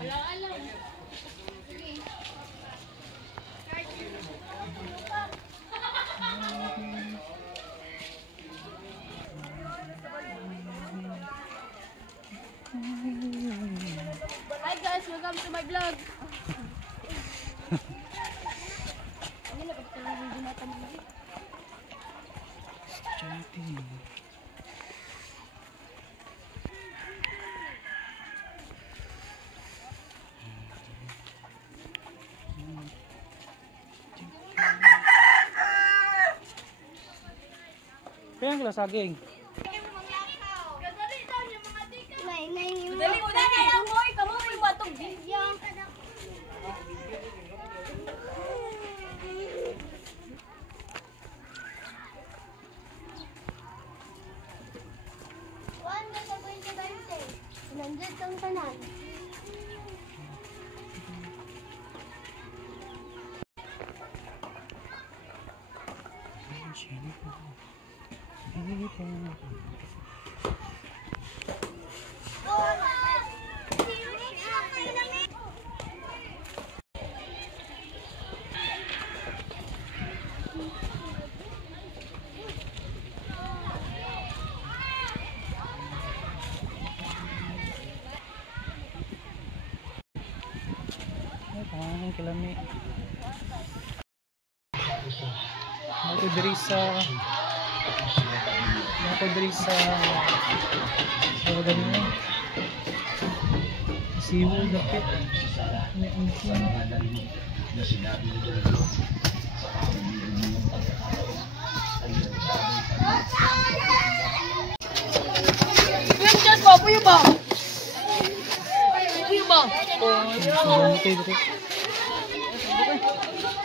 Hi guys, welcome to my vlog. Kaya ang saging. Dali mo na lang boy, kamu mo yung batong video. Juan, nasa 20 nandiyan ang tanan. Ang kilami. Ako diri sa ganun. Siwo dapit. Just po puyo ba? Puyo ba? Okay.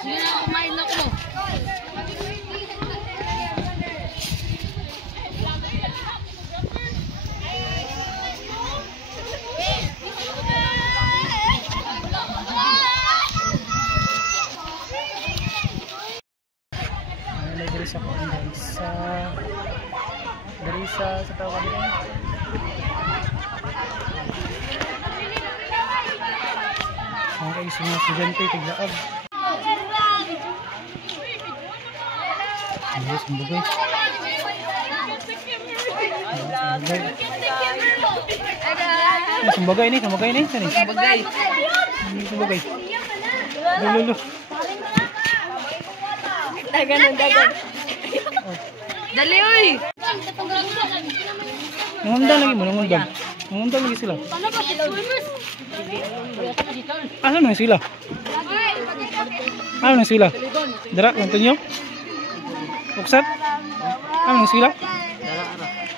Sige na, kumain ako mo. Dari sa tawag nila. Okay, sa mga estudyante tiglaab. Ayos, ang bagay. Sumbagay ni. Sumbagay. Lulu. Dagan. Dali uy. Nangundang lagi sila. Ano nang sila? Dara, Antonio? Uksat? Ano nang sila?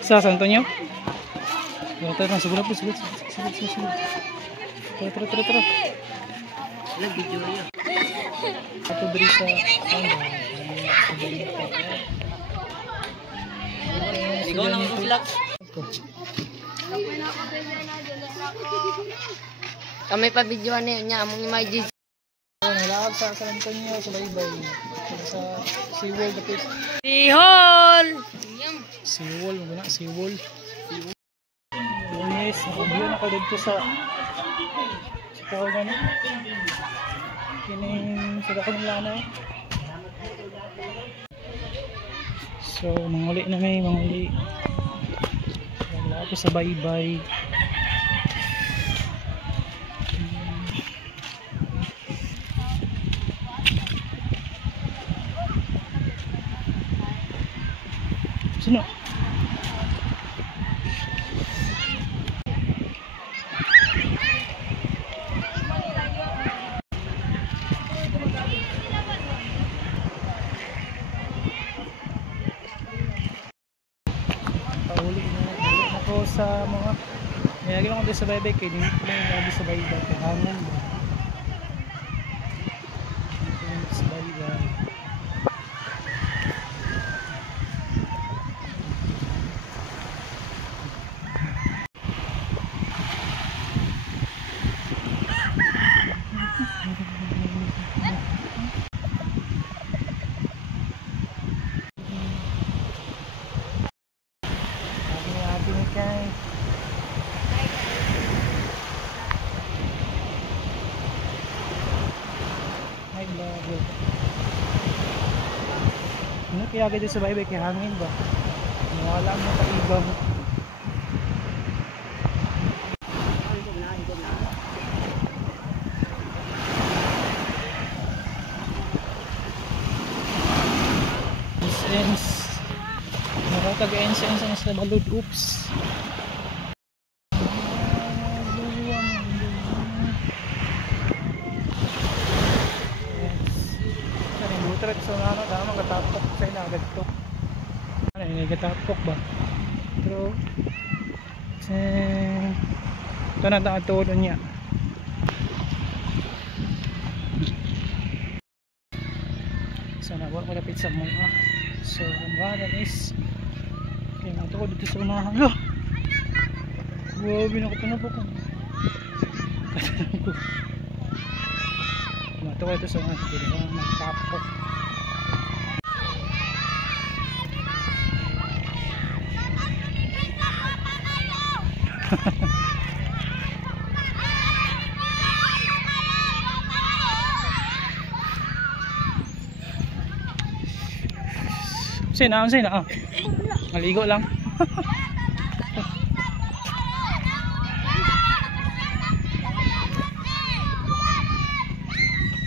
Sa Antonio? Tara, siguro po. Sige. Tara. Video yun. Ito diri sa Ikaw lang ako vlog. Kami pa videoan niya among image. Nalaag sa Antonio sa baybay. Sa Seawall dapit. Seawall, magana Seawall. Yes, nakabiyo na ko dito sa tawag ano. Kining sa dakong lana. So, manguli na may manguli. Wala ako sa baybay. Sino? Pauli na ako sa mga mayagin ako dito sa baybay kaya hindi ko lang lagi sa baybay hangin sa baybay. kaya dito sa baybay kay hangin ba. Wala mo kaibaw. Nakatag-ense-ense ang sa balod. Oops. Butret so na dama katapok sa ina gadto. Ano ini katapok ba? Pero ito na ang todo niya. So nagwa ko lapit sa mga. So ang bahan is kaya nga ito ko dito sa unahan. Lo! Wow, binakot po ko. Katanong ko. Ito ko ito sa unahan. Hindi ko magkapok. Sina ah. Maligo lang.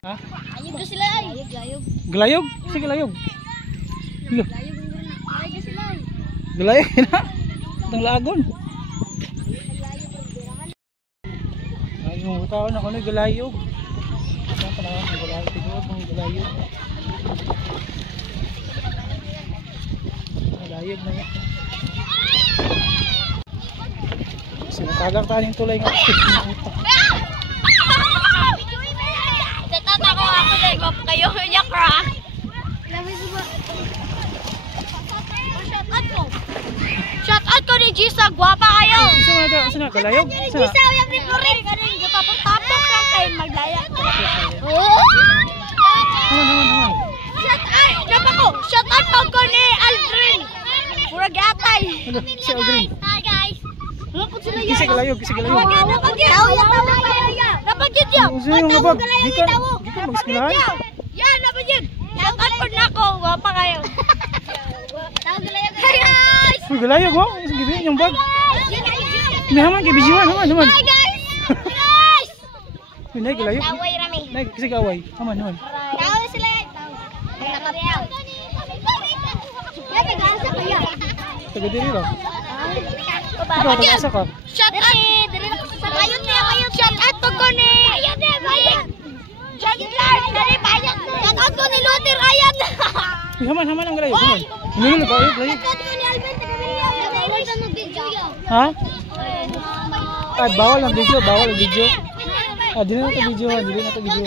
Ha? Ayog na sila ay. Ayog. Galayog? Sige galayog. Lo. Ayog na sila ay. Galayog na. Itong lagon. Ay, yung tao na ko na galayog. Saan pa na galayog? Tigod ng galayog. Galayog na yan. Kasi matagang taning tulay nga. Tatata ko ako na igop kayo niya kra. Shout out ko ni Gisa, guwapa kayo. Saan na galayog? Gisa, yung ni Florin. Kanin, tapos-tapos lang kayo maglaya. Naman. Shout out ko ni Aldrin. Murag atay. Si Aldrin. Hi guys. Kasi galayog. Napagyan niya. Sino yung mabag? Gikan mag-eskwelahan? Yan, napagyan. Shout out ko na ako. Guwapa kayo. Hi guys. Uy, galayog ho. Sige, yung bag. Naman, kay Bijiwan. Naman. Hi guys. Guys. Nay, galayog. Taway rami. Nay, kasi gaway. Naman. Taway sila. Nakapiyaw. Yan, nag-aasa kaya. Taga diri ra. Ikaw, taga-asa ka. Shout out. Bayot niya kayo. Shout out ko ni. Bayot niya. Janglar. Shout out ko ni Luther. Ayan. Uy, haman ang galayog. Haman. Hinulog ka, galayog. Shout out ko ni Alvin. Bawal ka ng video. Ha? Ay, bawal ang video. Dili na ito video.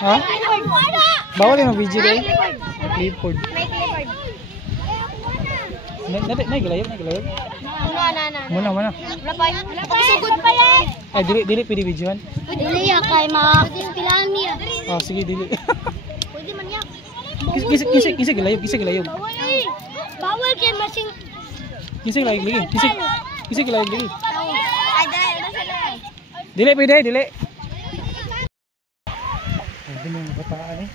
Ha? Bawal yung video rin. Clipboard. Nay, galayog. Muna. Sugod pa yan. Ay, dili pwede videohan. Dili ya kay pilaan niya. Oh, sige, dili. Pwede man ya. Kisa galayog. Bawal kay masing. Kisa galayog lagi. Kisa galayog lagi. Ay dai, nasa. Dili pwede. Ay, yung bataan eh.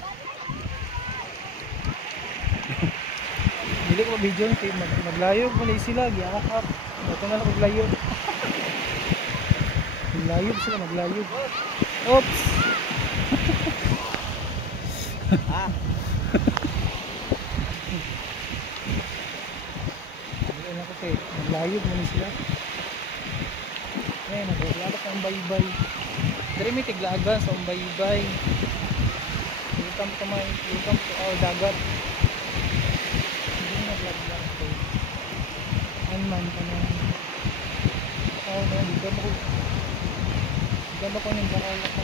Dili ko video kay maglayog malay sila giakap. Ito na lang maglayog. Maglayog. Oops. Ano ko kay maglayog malay sila. Naglalak ang baybay. Dari may tiglagan sa baybay. Welcome to our dagat. Naglag ko. Anman pa na. Dito ko ng bakal ako.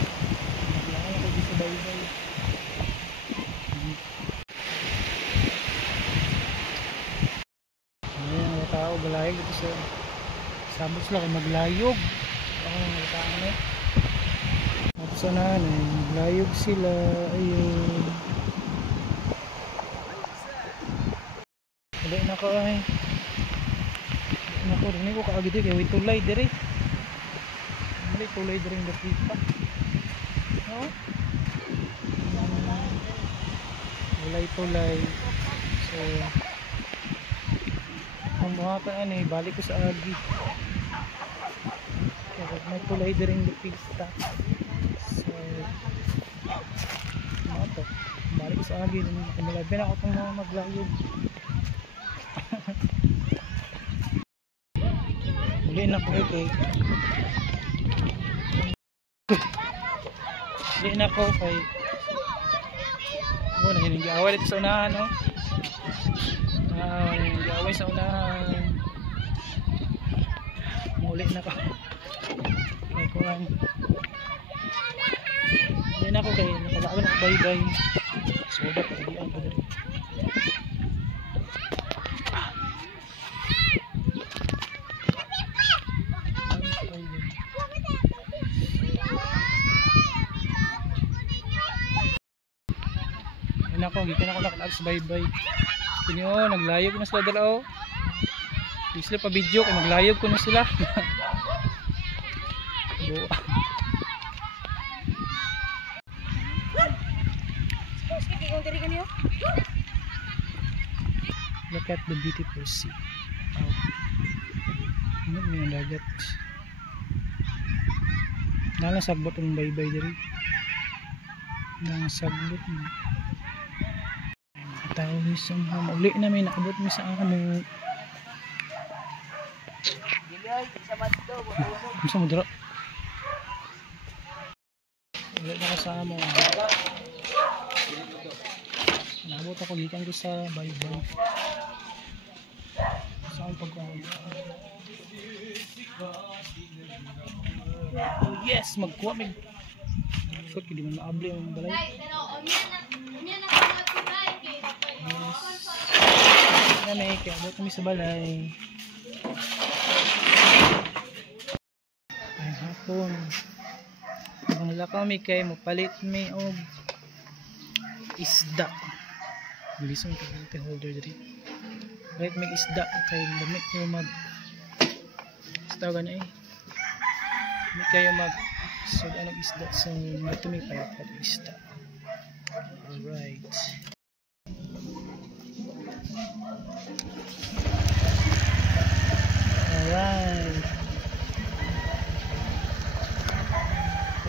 Naglangan ako dito sa baybay. Ayan, mga tao galayog dito sa sabot sila kung maglayog. Ako nang nagtaan eh. Tapos na maglayog sila. Ayun. Wala na ko ay. Nako, rin ko kaagid kay way tulay dire. May tulay dire ng dapita. No? tulay-tulay. So kung mga pa balik ko sa agi. Kaya may tulay din yung pista. So mga to, balik ko sa agi. Kumulabin ako itong mga maglayog. Muli na po kay muli na po kay muna hinag-away dito sa unahan, no? Hinag-away sa unahan. Muli na ko kay kuhan. Muli na ko kay nakalawan ako bye-bye. Soda pa diyan ko diri. Nako, gikan ako nakalags bye-bye. Kini naglayog na sila dala Di sila pa video kay maglayog ko na sila. Look at the beautiful sea. Ano may dagat. Nalang sagbot ang bye-bye diri. Nang sagbot mo. Tao isang uli na may nakabot mo sa ano. Bisa mo dira. Uli na kasama. Nabot ako gikan ko sa bye-bye. Saan pagkaon? Oh yes, magkuha mig. Shot di man maable ang balay. Yes. Kaya abot kami sa balay. Ay hapon. Ang lakaw mi kay mapalit mi og isda. Bilisong kay holder diri. Right may isda kay lamit kayo mag tawagan na may kayo mag sud anong isda so matumi pa yung isda. Alright. Alright.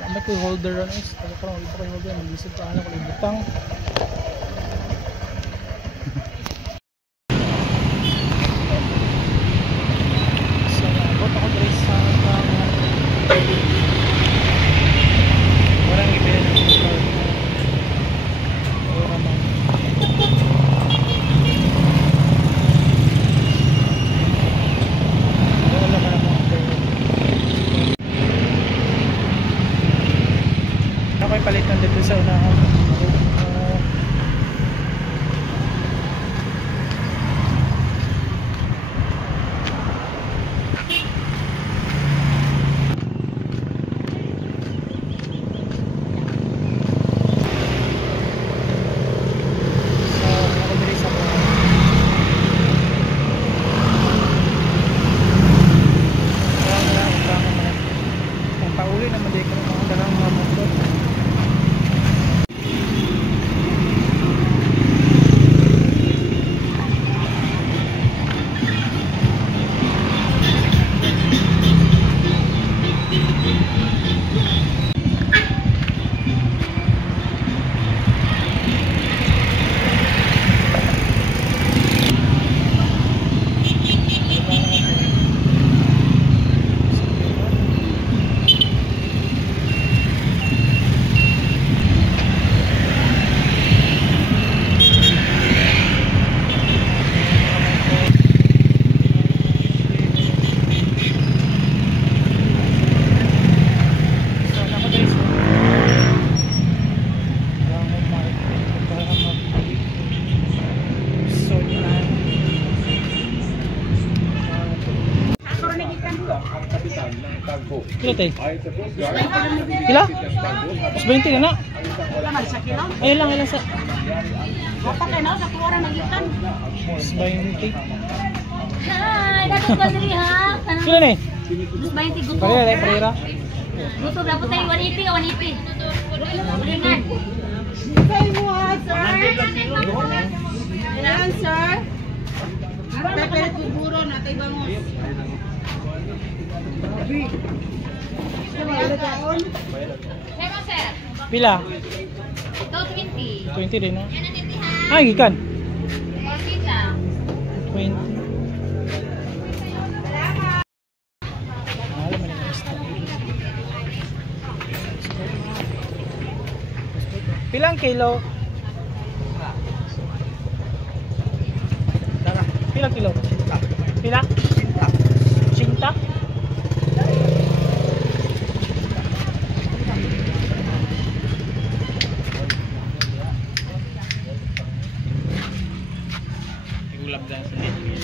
Ano ko holder ron is? Ano ko ron ko holder mag-isip pa ano ko ibutang. So abot ako diri sa orang ibig orang man. Ako'y palitan dito sa unahan. Pauwi naman din ko mga dalang mga motor. Kila tay? Kila? Mas 20 na na? Ayun lang, ayun lang sa... Apa kayo na? Sa kuwara magitan. Mas 20. Hi! Dato ko diri ha? Kila na eh? Mas 20 gusto. Parira, parira. Luto na po tayo 180 ka 180. Kayo mo ha, sir. Ilan, sir? Pepelet buburo na tayo bangus. Pero sir, Pila? ito 20. 20 din, no? Yan ang tindihan. Ay, gikan. 40 lang. 20. Mahal naman yung gusto. Pilang kilo? Pilang kilo? Pila? Cinta? Ulap dan sendiri.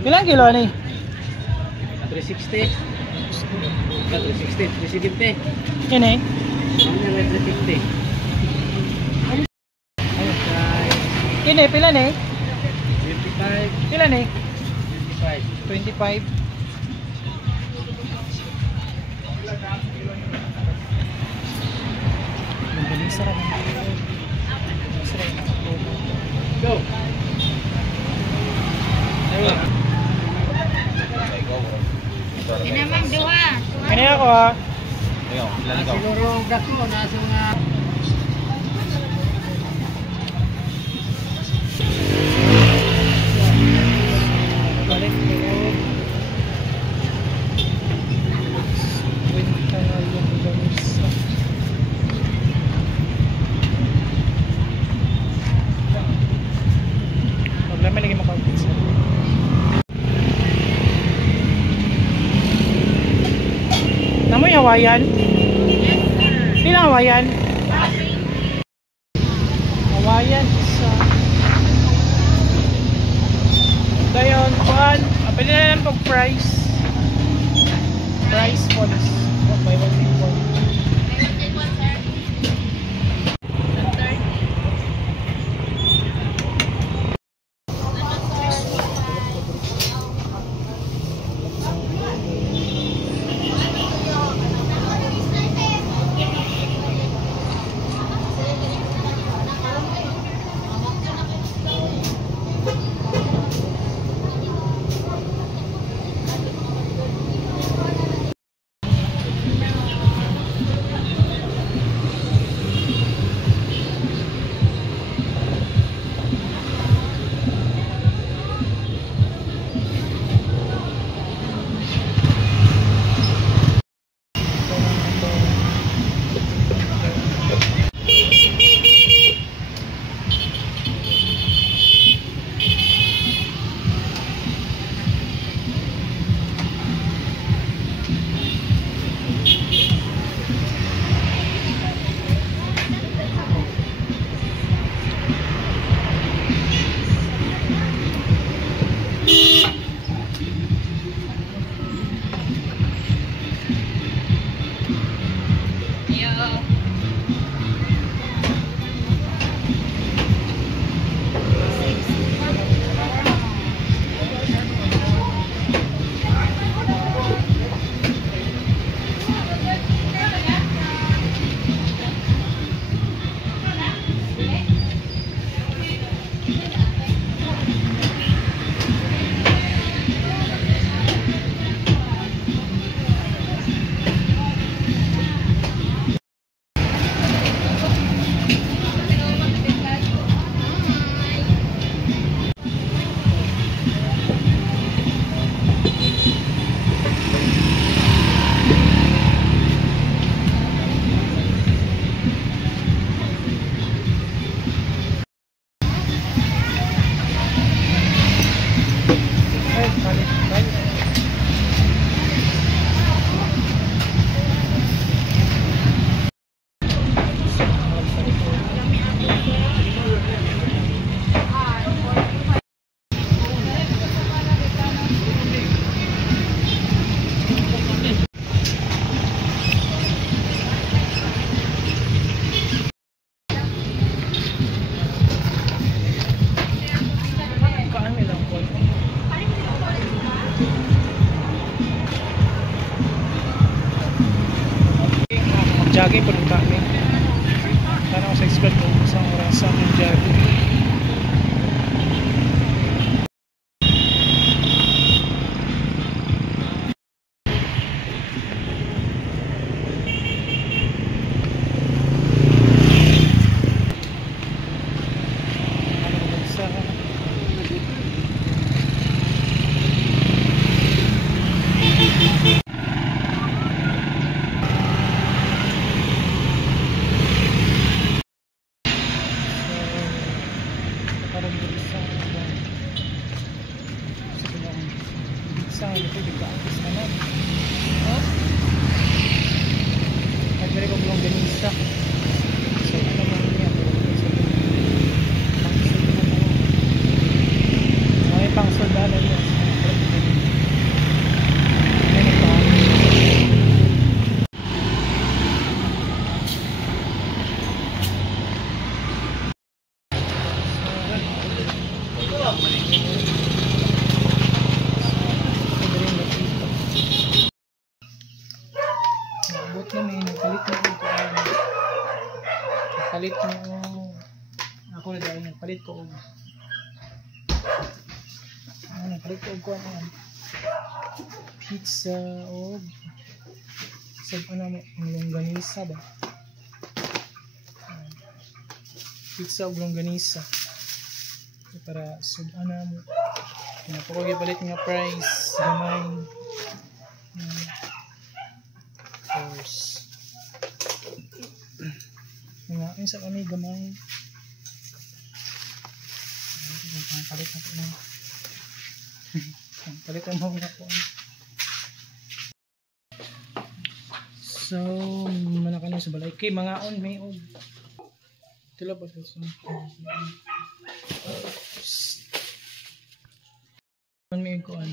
Ilang kilo ni? 360. 360, 370. Ini? Ano na 350? Ini pila ni? 25, Pila ni? 25. 25. Ang sarap. Go. Ayun. Yan naman duha. Kani ako ha. Siguro gato nasa mga Balik ko. Winta yung gamisa. Problema lagi makapagpisa. Namoy Hawaiian? Pilang Hawaiian? Hawaiian isa. Dayon, kuan, pwede na lang pag price. Price points. 1 by 1 take 1. Palit. Kami lang po. Mag-jogging po rin kami. Sana ako sa expert ko isang oras sa mag-jogging. Sa ito dito naman. Oh. Nagdiri ko blong ganisa. So ano man niya may pang soldado niya. Nagpalit na ako na dahil nagpalit ko nagpalit ko pizza o longganisa ba pizza o longganisa para sudan mo pinapako gipalit nga price gamay course ngayon sa kami gamay palit na po na palitan mo na po so manaka na sa balay kay mga on may og tila ba sa on may ko an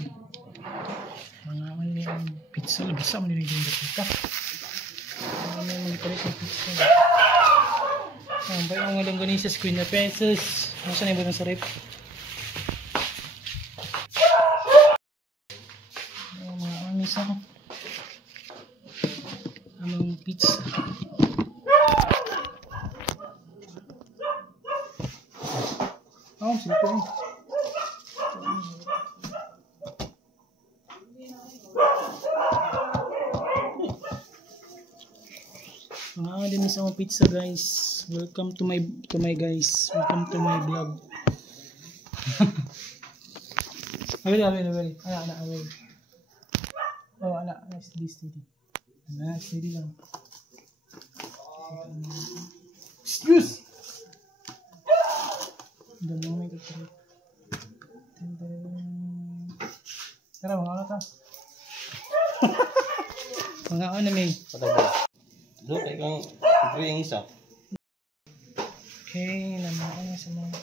mga on may pizza labisa mo nilagyan dito may magpalit ng pizza ang bayo ang longganisa sa 50 pesos. Nasa na iba ng sarip? Mga amisa. Amang pizza. Sige po. Din sa mga pizza guys. Welcome to my guys. Welcome to my vlog. Away. Away. Oh, steady. Steady lang. Excuse. Dami may kapatid. Tara, mga ka. Mga ano may. Look, ikaw yung isa. Okay, naman sa mga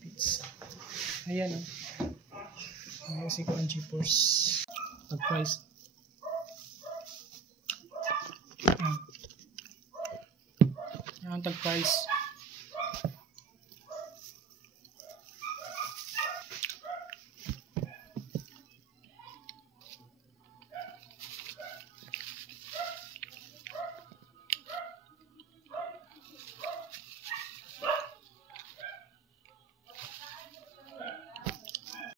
pizza. Ayan o. Ayan si Kuan G-Force. Pag-price. Ayan. Ayan, tag-price.